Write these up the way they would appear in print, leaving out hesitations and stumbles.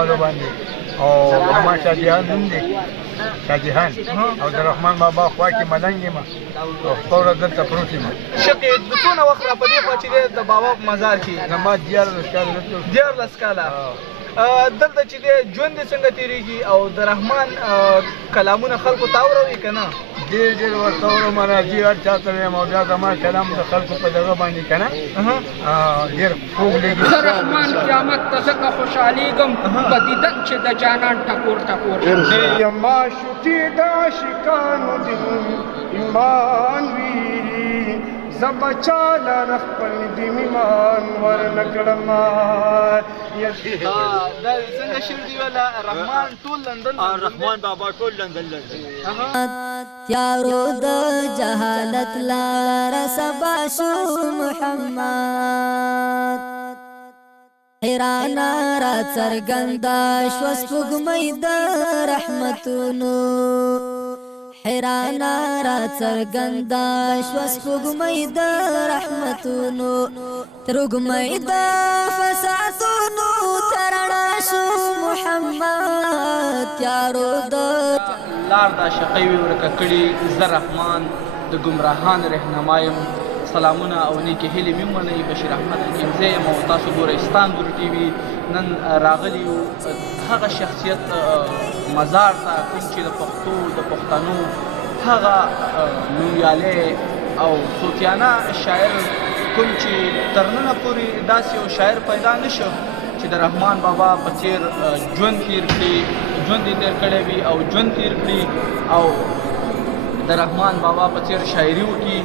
والو باندې او زما شاجهان نوم دی شاجهان او د رحمان بابا خوا کې ملنګ یم او خپله دلته پروت یم. شقې د څونه وخت را په دې خوا چې دی د بابا په مزار کې؟ زما 14 کاله 14 کاله. دلته چې دی ژوند دې څنګه تېرېږي او د رحمان کلامونه خلکو ته اورئ که نه؟ ډېر ډېر ورته اورم راځي هر چا ته ویم او بیا زما کلام د خلکو په دغه باندې که نه ډېر خوږ لګي. زه رحمان قیامت ته ځکه خوشحالېږم په دیدن چې د جانان ټکور ټکور یما شوټي د عاشقانو دل ایمان وي زب چاله خپل دې ایمان ورنکړما. دا څنګه شعر دی ولا رحمان ټول لندن؟ رحمان بابا ټول لندن تیارو د جهالت لار سبا شو محمد حیرانا را څرګنده شوه سپوږمۍ د رحمتونو حیرانا را څرګنده شوه سپوږمۍ د رحمتونو ترږمۍ د فسادونو ترڼا شو محمد تیارو د لار دا شقۍ وي ورکه کړي زه رحمان د ګمراهان رهنما یم. سلامونه او نیکې هیلې مې ومنئ. بشیر احمد حکیم زه یم او تاسو ګورئ ستانبول ټي وي. نن راغلي یو هغه شخصیت مزار ته کوم چې د پښتو د پښتنو هغه نومیالی او صوفیانه شاعر کوم چې تر ننه پورې داسې یو شاعر پیدا نه شو چې د رحمان بابا په څېر ژوند تېر کړي ژوند یې تېر کړی وي او ژوند تېر کړي او د رحمان بابا په څېر شاعري وکړي.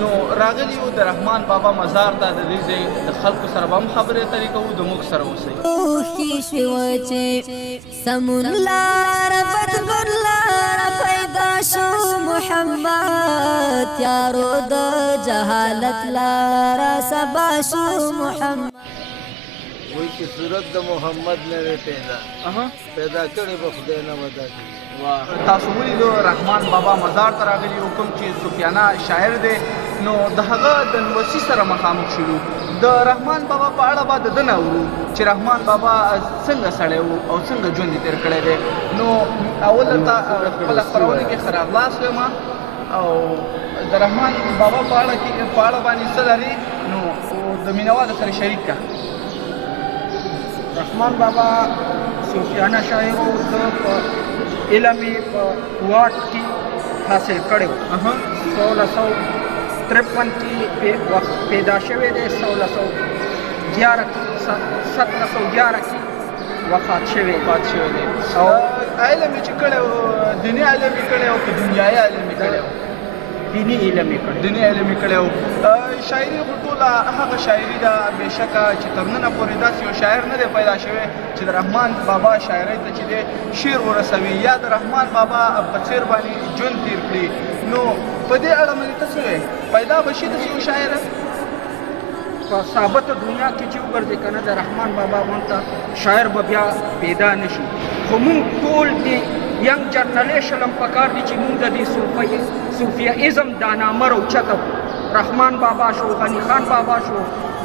نو راغلی یو د رحمان بابا مزار ته د دې ځای د خلکو سره به هم خبرې اترې کوو. د موږ سره اوسئ. اوښکې شوې وچې سمون لاره بدبر لاره پیدا شو محمد تیارو د جهالت لاره سبا شو محمد. وایي چې صورت د محمد نه دی پیدا کړی به خدای نه ودا کړي. تاسو ولیدو رحمان بابا مزار ته راغلي یو کوم چې صوفیانه شاعر دی نو د هغه د نوسي سره مخامخ شولو. د رحمان بابا په اړه به د ده نه اورو چې رحمان بابا څنګه سړی و او څنګه ژوند یې تېر کړی دی. نو اول درته خپله خپرونه کې ښه راغلاست وایم او د رحمان بابا په اړه باندې څه لري نو د مینوالو سره شریک کړه. رحمان بابا صوفیانه شاعر و. ده په علم یې په واټ کې حاصل کړی و. 1653 کې پیدا شوی دی. 1711 کې وفات شوی دی. او علم یې چې کړی و دیني علم یې کړی و که دنیایي علم یې کړی و؟ دیني علم یې کړی. دیني علم یې کړی و. شاعري خو ټوله هغه شاعري ده بېشکه چې تر ننه پورې داسې یو شاعر نه دی پیدا شوی چې د رحمان بابا شاعرۍ ته چې دی شعر ورسوي یا د رحمان بابا په څېر باندې ژوند تېر کړي. نو په دې اړه باندې ته څه وایې پیدا به شي داسې یو شاعر په ثابته دنیا کې چې وګرځې که نه د رحمان بابا غونته شاعر به بیا پیدا نه شي. خو مونږ ټول دې ینګ جرنلیشن هم پکار دي چې مونږ د دې صوفیایزم دا نامه راوچته رحمان بابا شو غني خان بابا شو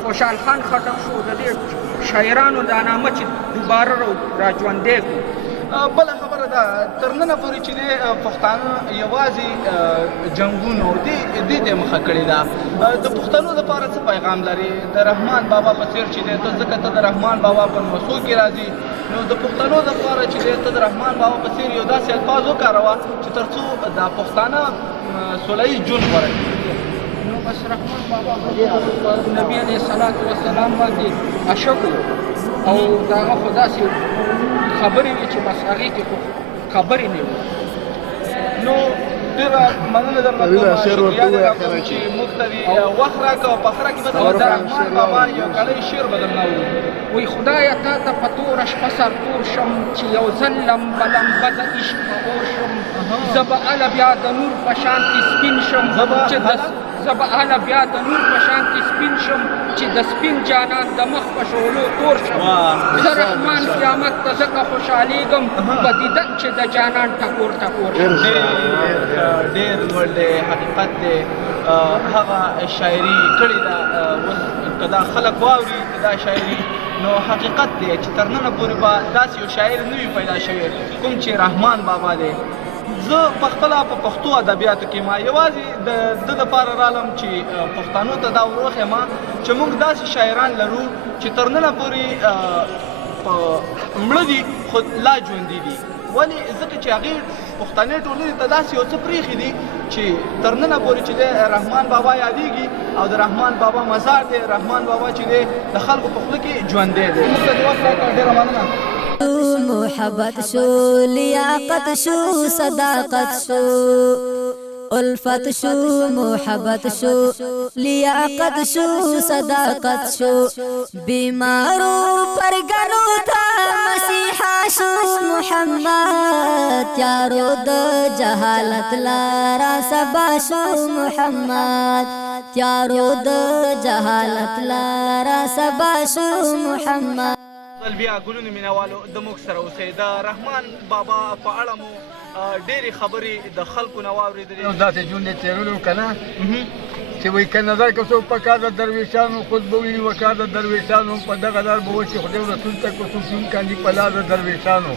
خوشحال خان خټک شو د دې شاعرانو دا نامه چې دوباره راژوندی کړو. بله خبره ده تر ننه پورې چې دی پښتانه یوازې جنګونو دې ته مخه کړې ده. د پښتنو لپاره څه پیغام لري د رحمان بابا په څېر چې دی ته ځکه ته د رحمان بابا په نوسو کې راځي نو د پښتنو لپاره چې دی ته د رحمان بابا په څېر یو داسې الفاظ وکاروه چې تر څو د پښتانه سوله ییز ژوند غوره کړي. نو بس رحمان بابا نبی علیه الصلاة والسلام باندې عاشق او د هغه خو داسې خبرې وي چې بس هغې کې خو خبرې نه وي. نو ډېره مننه درته کوم شکریه درته کوم چې موږ ته دې وخت راکړه او په اخره کې به د رحمان بابا یو کړی شعر به درنه ووایو. وی خدایه تا ته په توره شپه سرتور شم چې یو ځل لمبه لمبه د عشق په اور شم. زه به هله بیا د نور په شانتې سپین شم چې زه به هله بیا د نور په شانتې سپین شم چې د سپین جانان د مخ په شعلو تور شم. زه رحمان قیامت ته ځکه خوشحالېږم په دیدن چې د جانان ټکور ټکور شم. ډېر لوړ دی حقیقت دی هغه شاعري کړې ده. اوس که دا خلک واوري که دا شاعري نو حقیقت دی چې تر ننه پورې به داسې یو شاعر نه وي پیدا شوی کوم چې رحمان بابا دی. زه په خپله په پښتو ادبیاتو کې ما یوازې د ده دپاره رالم چې پښتنو ته دا ور وښیم چې موږ داسې شاعران لرو چې تر ننه پورې مړه دي خو لا ژوندي دي. ولې ځکه چې هغې پښتنې ټولنې ته داسې یو څه پرېښي دي چې تر ننه پورې چې دی رحمان بابا یادېږي او د رحمان بابا مزار دی. رحمان بابا چې دی د خلکو په خوله کې ژوندی دی. موږ ته د وخت راکړه ډېره مننه. محبت شو لیاقت شو صداقت شو الفت شو محبت شو لیاقت شو صداقت شو بیمارو پر گنو تھا مسیحا شو محمد یارو د جہالت لارا سبا شو محمد یارو د جہالت لارا سبا شو محمد. بیا ګلونو مینوالو د موږ سره اوسئ. د رحمان بابا په اړه مو ډېرې خبرې د خلکو نه واورېدلې. داسې ژوند یې تېرلو که نه چې وایي که نظر که څوک په کار د درویشانو خود به وي وکار د درویشانو په دغه لار به وشي خدای رسول ته که څوک یون کاندي په لار د درویشانو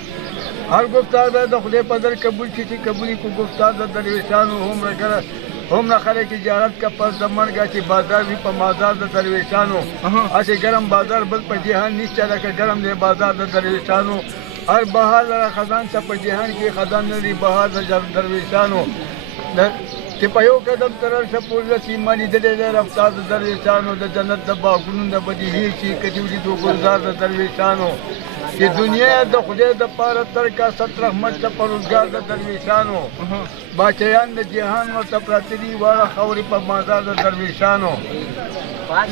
هر گفتار باید د خدای په در قبول شي چې قبول کو گفتار د درویشانو هومره خلک اجارت کا پس د مرګه چې بازار وي په مازار د درویشانو هسې ګرم بازار بل په جهان نشته لکه ګرم دی بازار د درویشانو هر بهار لره خزان شه په جهان کې خزان نه لري بهار د درویشانو چې په یو قدم ترر شه پوزه سیمه لیدلی دی رفتار د درویشانو د جنت د باغونو نه به دې هېر شي که دې ولیدو ګلزار د درویشانو چې دنیا د خدای د پاره تر کا ست رحمت ته په روزګار د درویشانو باچیان د جهان ورته پراته دي واړه خاورې په مازار د درویشانو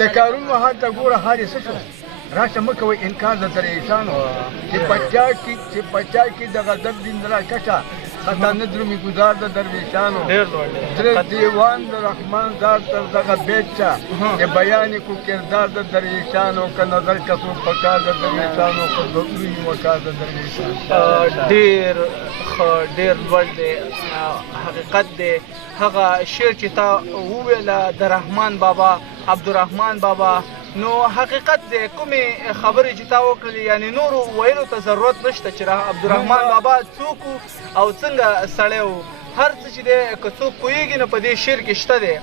د کارونو حال ته ګوره حال یې څه شو راشه مه کوئ انکار د درویشانو چې په چا کې د غضب دین راکشه خطا نه درومي ګزار د درویشانو تر دیوان د رحمان زار تر دغه بیت شه چې بیان کو کردار د درویشانو که نظر کسو په کار د درویشانو خو دوی وکار د درویشانو. ډېر ډېر لوړ دی حقیقت دی. هغه شعر چې تا وویله د رحمان بابا عبدالرحمان بابا نو حقیقت دی. کومې خبرې چې تا وکړلې یعنې نورو ویلو ته ضرورت نشته چې عبدالرحمان بابا څوک او څنګه سړی و. هر څه چې دی که څوک پوهېږي نو په دې شعر کې شته دی.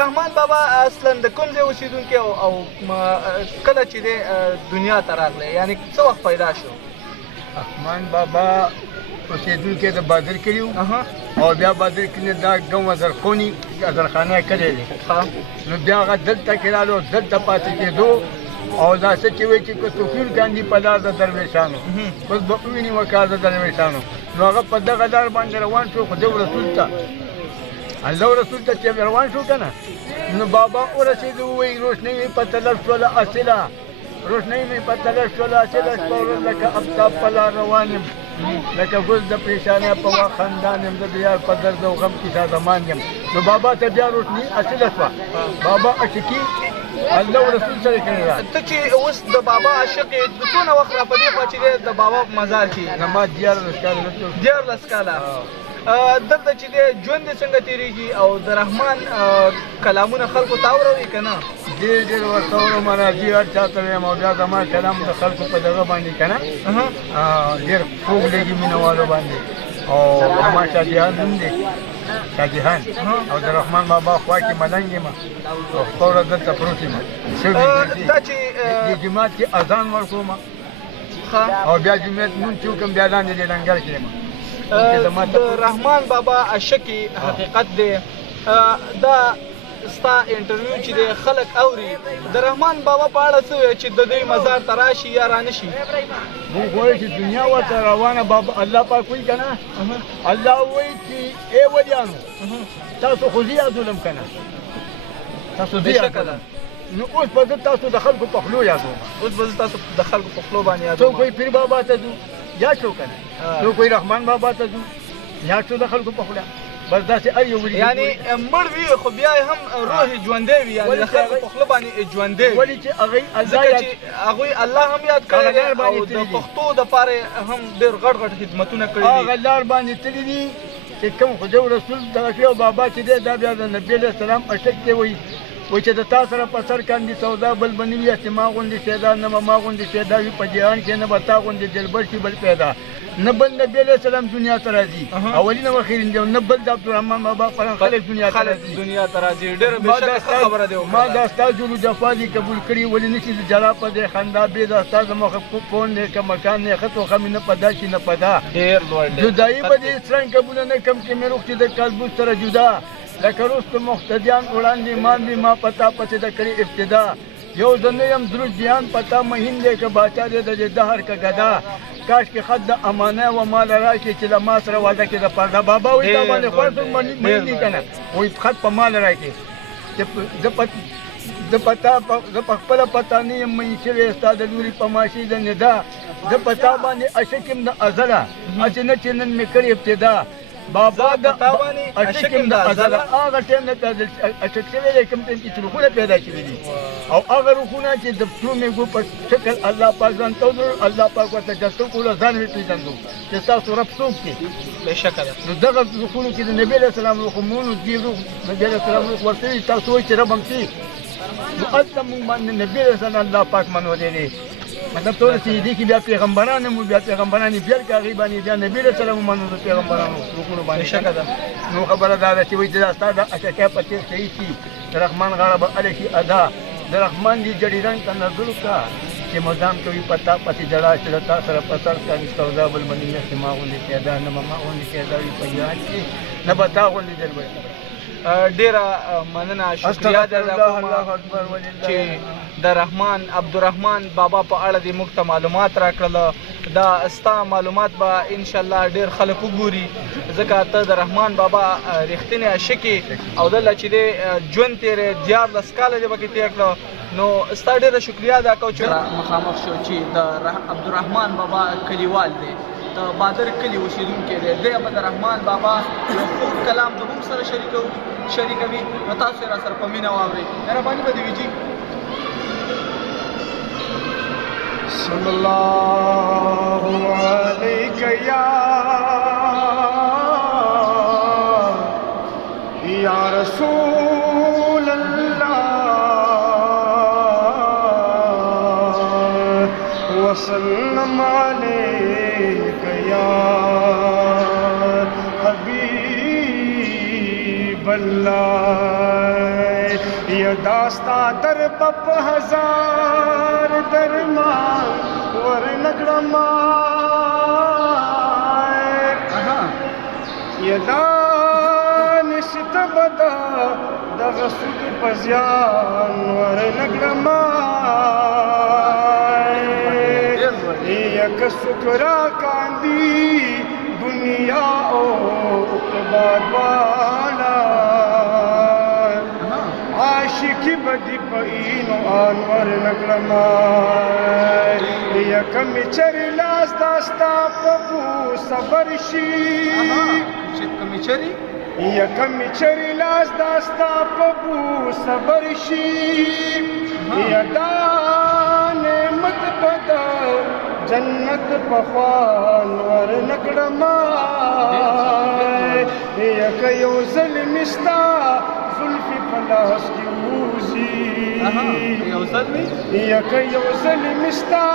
رحمان بابا اصلا د کوم ځای اوسېدونکی او کله چې دی دنیا ته راغلی یعنې څه وخت پیدا شو؟ رحمان بابا اوسېدونکی د بادر کلي و او بیا بادر کلي دا ګم ازرخانه کلی دی نو بیا هغه دلته کې رالو دلته پاتې کېدو او دا څه چې وایي چې که توفیر کاندي په لار د درویشانو اوس به وویني وکار د درویشانو نو هغه په دغه لار باندې روان شو خدای رسول ته الله رسول ته چې روان شو که نه نو بابا ورسېدو ووایي روشنۍ مې په طلب شوله اصله روشنۍ مې په طلب شوله اصله شپه ورځ لکه آفتاب په لار روان یم لکه ګل د پریشانۍ په وخت خندان یم زه د یار په درد او غم کې شادمان یم نو بابا ته بیا روشني اصله شوه بابا عاشقي الله رسول سره کړې ده. ته چې اوس د بابا عاشق یې څونه وخت را په دې خوا چې دی د بابا په مزار کې ما 14 کاله 14 کاله دلته چې دی ژوند یې څنګه تېرېږي او د رحمان کلامونه خلکو ته اورئ که نه؟ ډېر ورته اورم راځي هر چا ته وایم او بیا زما کلام د خلکو په دغه باندې که نه ډېر خوږ لګي مینهوالو باندې او زما شاجهان نوم دی شاجهان او د رحمان بابا خوا کې ملنګ یم او خپه ورځ دلته پروت یم دا چې د جومات کې اذان ورکوم او بیا جومات مونځ چې وکړم بیا لاندې د لنګر کې یم. د رحمان بابا عاشقي حقیقت دی. دا ستا انټرویو چې دی خلک اوري د رحمان بابا په اړه څه وایي چې د دوی مزار ته راشي یا رانشي؟ موږ وایو چې دنیا ورته روانه بابا الله پاک وایي که نه الله وایي چې ای ولیانو تاسو خو زه یادولم که نه تاسو زه یادولم نو اوس به زه تاسو د خلکو په خولو یادوم اوس به زه تاسو د خلکو په خولو باندې یادوم. څوک وایي پیر بابا ته ځو یاد شو که نه څوک وایي رحمان بابا ته ځو یاد شو د خلکو په خوله بس داسې هر یو ولي یعنې مړ وي خو بیا یې هم روح ژوندی وي یعنې د خلکو په خوله باندې ژوندی وي ولې چې هغوی الله هم یاد کړی دی او د پښتو دپاره هم ډېر غټ غټ خدمتونه کړي دي. هغه لار باندې تللي دي چې کوم خدای رسول دغه شی او بابا چې دی دا بیا د نبي علیه السلام عاشق دی وایي وایي چې د تا سره په سر کاندي سودا بل به نه وي چې ما غوندې پیدا نه به ما غوندې پیدا وي په جهان کې نه به تا غوندې دلبر شي بل پیدا نه بل نبي علیه السلام دنیا ته راځي اولین او اخرین دی نه بل د عبدالرحمن بابا پران خلک دنیا ته راځي ډېره بېشکه خبره دی ما دا ستا جلو جفا دي قبول کړي ولې نه شي د جلا په دې خندا بې دا ستا زما کون دی که مکان دی ښه توښه مې نه په دا شي نه په دا ډېر لوړ دی جدایي به دې څرنګ قبوله نه کړم چې مې روغ چې د کالبوس سره جدا لکه رستو مقتدیان وړاندې ماندې ما پتا پسې د کړي ابتدا یو زه نه یم دروز جیان پتا مهین دی که باچا دی د دې دهر که ګدا کاش کې خط د امانه و مال راشي چې له ما سره واده کې د پرده بابا وایي دا باندې خوښ مهین دي که نه وایي خط په مال راکړي زه په خپله پتا نه یم مین شوی ستا د لوري په ماشي د ندا زه په تا باندې عشق یم د ازله هسې نه چې نن مې کړې ابتدا بابا د عشق یم د ازله هغه ټایم نه عشق شوی دی کوم ټایم چې روحونه پیدا شوي دي او هغه روحونه چې د پلو مېږو په شکل الله پاک ځان تودر الله پاک ورته جستو کولو ځان وې پېژندو چې ستاسو رب څوک دی بېشکه ده نو دغه روحونو کې د نبي علیه السلام روحمونو دې روح نبي علیه السلام روح ورته وي تاسو وایئ چې رب هم شي نو هلته مونږ باندې نبي علیه السلام الله پاک منولی دی مطلب ټول چې دې کې بیا پیغمبران هم بیا پیغمبران بیا هغې باندې بیا نبي علیه السلام ومنو د پیغمبرانو روحونو باندې بېشکه ده نو خبره دا ده چې وایي دا ستا د اشکیا په څېر صحیح شي د رحمان غاړه به هله شي ادا د رحمان دې جړي رنګ ته نظر وکړه چې مدام کوي په تا پسې جړا چې د تا سره په سر کاري سودا بل مني نه چې ما غوندې پیدا نه به ما غوندې پیدا وي په جهان کې نه به تا غوندې دلبر ډیره مننه شکریا درته کوم چې د رحمان عبدالرحمن بابا په اړه دې موږ ته معلومات راکړل دا ستا معلومات به انشاءالله ډېر خلک وګوري ځکه ته د رحمان بابا رښتینی عاشق او دلته چې دی ژوند تېری 14 کاله دې پکې تېر کړه نو ستا ډېره شکریا ادا کوو چې مخامخ شو چې د عبدالرحمن بابا کلیوال دی د بادر کلي اوسېدونکی دی دی به د رحمان بابا یو خوږ کلام د موږ سره شریکوي نو تاسو یې راسره په مینه واورئ مهرباني به دې وي جي صلی الله علیک یا رسول اللہ وسلم علیک یا حبیب اللہ یا داستا در بپ ہزار درمان یا دانشت بدا دغه سود پزیان ورنګړمای یا که سکرا کاندي دنیا او اقبال والا عاشقی بدی پینو آنور نګړمای یا کمی چری لاس داستا پبو صبر شي یا کمی چری لاس داستا پبو صبر شي یا دا نعمت پدا جنت پخوان ور نګړمای یا که یو ظلم استا زلفی پلاس کی ووزی یا که یو ظلم استا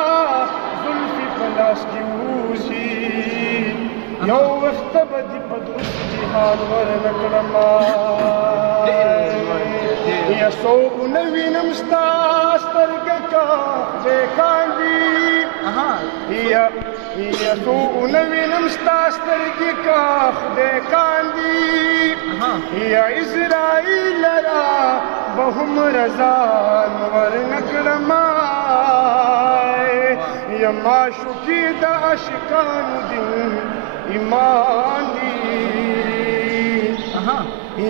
زلفی پلاس کی ووزی یو وخت به دې په درست جهان ورنکړمای یا څو ونه وینم ستا سترګه کاږې کاندي یا څو ونه وینم ستا سترګې کاږې کاندي یا عزرائیل را به هم رضان ورنکړمای یا معشوقي د عاشقانو دین ایمان دی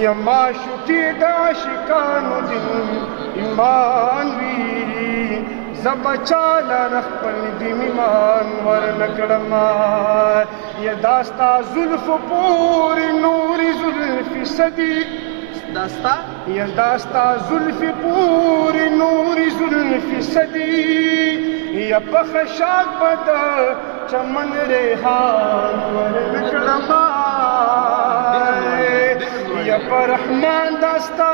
یا معشوقي د عاشقانو دین ایمان وی زبچاله خپل دین ایمان ورنکړمای یا داستا زلف پورې نورې زلفې صدی یا داستا زلف پورې نورې زلفې صدی یا په خشاک بده چمن ریحان ورنکړمای یا په رحمان داستا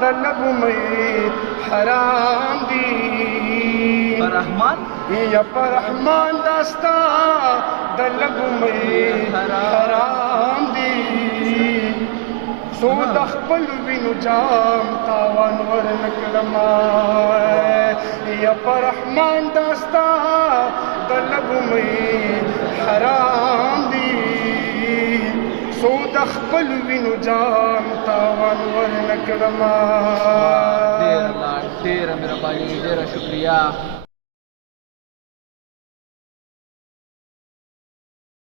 د لبو مې حرام دي پر رحمان یا پر رحمان داستا د لبو مې حرام دي سو د خپل وینو جام تاوان ورنکړما یا پر رحمان داستا د لبو مې حرام دي سو د خپل وینو جام تاوان ورنکړما ډېره مهرباني ډېره شکریا